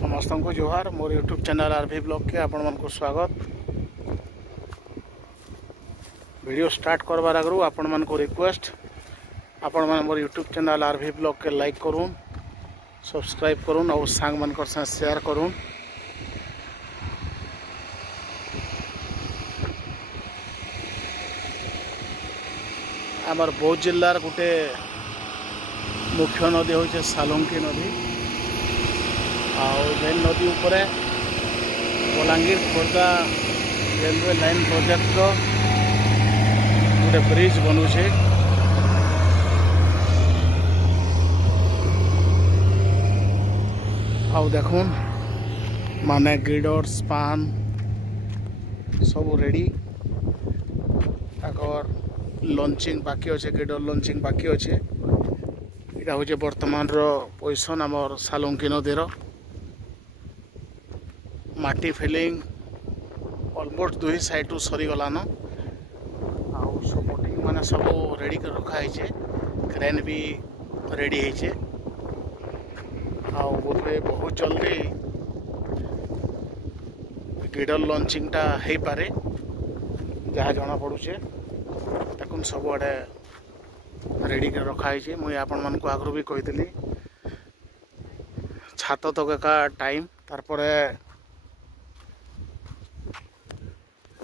समस्त को जोहार मोर यूट्यूब चैनल आरवी ब्लॉग के आपण मन को स्वागत। वीडियो स्टार्ट करवार आगु आपण मन को रिक्वेस्ट आपण मन मोर यूट्यूब चैनल आरवी ब्लॉग के लाइक करूँ, सब्सक्राइब करूँ और सांग मन कर साथ शेयर करूँ। आमर बौद्ध जिलार गोटे मुख्य नदी हूँ सालुंकी नदी। आन नदी उपरे Balangir Khordha railway line project गोटे ब्रिज बनूचे। देखुन माने ग्रिडर स्पान सब रेडी ताकर लॉन्चिंग बाकी अच्छे, ग्रिडर लॉन्चिंग बाकी अच्छे। यहाँ हूँ बर्तमान पोजिशन आमर सालुंकी नदीर माटी फिलिंग ऑलमोस्ट दुई साइड सरीगलान। सपोर्टिंग माने सब रेडी कर रखाई, क्रेन भी रेडी है। बोधे बहुत जल्दी ग्रिडर लॉन्चिंगटा हो पारे जहाँ जना पड़ुचे। देखुन सब आड़े रेडी कर रखाई। मुझे आपण मन को आगु भी कही छात तक का टाइम तार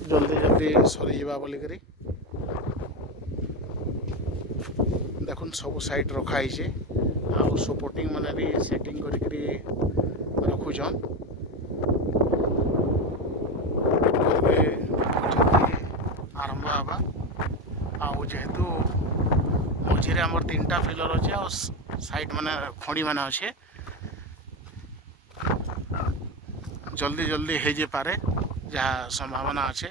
जल्दी जल्दी सरी जा बोलिकी देखुन सब साइड रखाई। सपोर्टिंग मैंने भी सेटिंग करी रखुछन। आरंभ हवा जेहेतु मझे आमर 3टा फिलर अच्छे और साइड माने खड़ी माने अच्छे, जल्दी जल्दी हो जे पारे जहाँ संभावना अच्छे।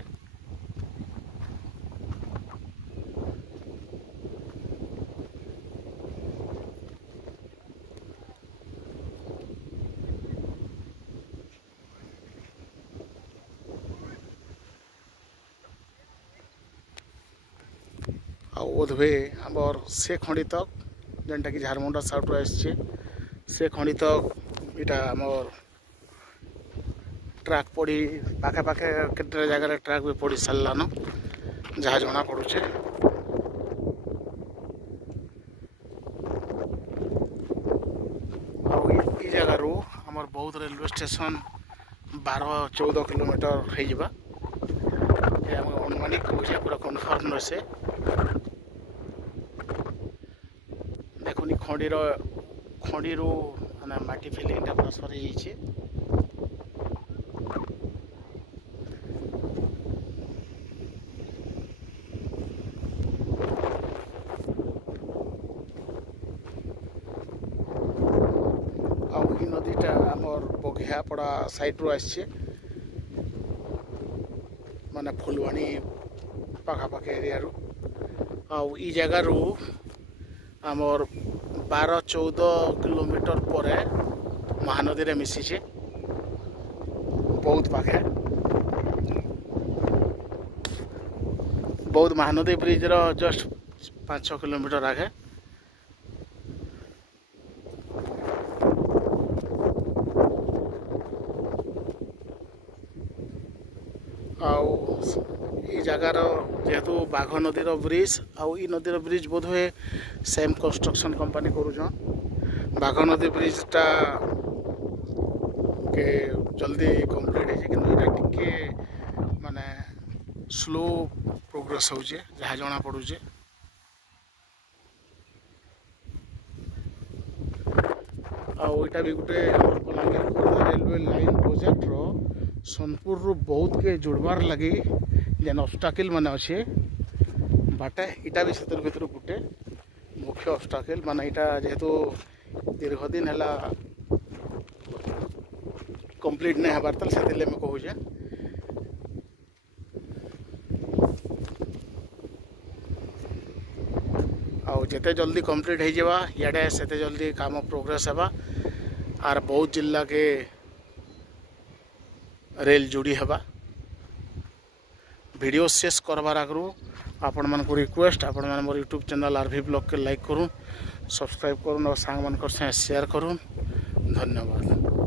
बोधवे आमर से खंडी तक जेनटा कि झारमुंडा साउथ आसचे से खंडी तक इटा आमर ट्रैक पड़ी पाखे पाखे केते जगह ट्रैक भी पड़ी सारान जहाँ जना पड़ुचे। ई जगार आमर बौद्ध रेलवे स्टेशन 12-14 किलोमीटर हो अनुमानिक कहे पूरा कन्फर्म नसे। देखुनी खंडी माने माटी फिलिंगटा पूरा सरी जाइए। नदीटा आमर बघियापड़ा साइड रू आसचे माने फुलवाणी पाखापाखि एरिया रू। ई जगार आमर 12-14 किलोमीटर पर महानदी रे मिशीचे बौद्ध पाखे। बौद्ध महानदी ब्रिज रो जस्ट 5-6 किलोमीटर आगे। जगार जेहेतु बाघ नदीर ब्रिज आई नदीर ब्रिज बोध हुए सेम कंस्ट्रक्शन कंपनी करुछन। बाघ नदी ब्रिजटा के जल्दी कंप्लीट है कि माने स्लो प्रोग्रेस होचे जहाँ जना पड़ुचे। आईटा भी गोटे Balangir Khordha railway line project रो सोनपुर रु बौद्ध के जुड़बार लगी जेन ऑब्स्टाकल माने अच्छे बाटे। इटा भी से भर गोटे मुख्य ऑब्स्टाकल माने इटा जेहेतु दीर्घ दिन है कंप्लीट नहीं हबार से कहूचे। आते जल्दी कंप्लीट हो जावा इे से जल्दी काम प्रोग्रेस है आर बौद्ध जिला के रेल जोड़ी हवा। वीडियो शेष करवार आगु आपण मन को रिक्वेस्ट आपण मन मोर यूट्यूब चैनल आरवी ब्लॉग के लाइक करूँ, सब्सक्राइब करूँ और सांग मन शेयर करूँ। धन्यवाद।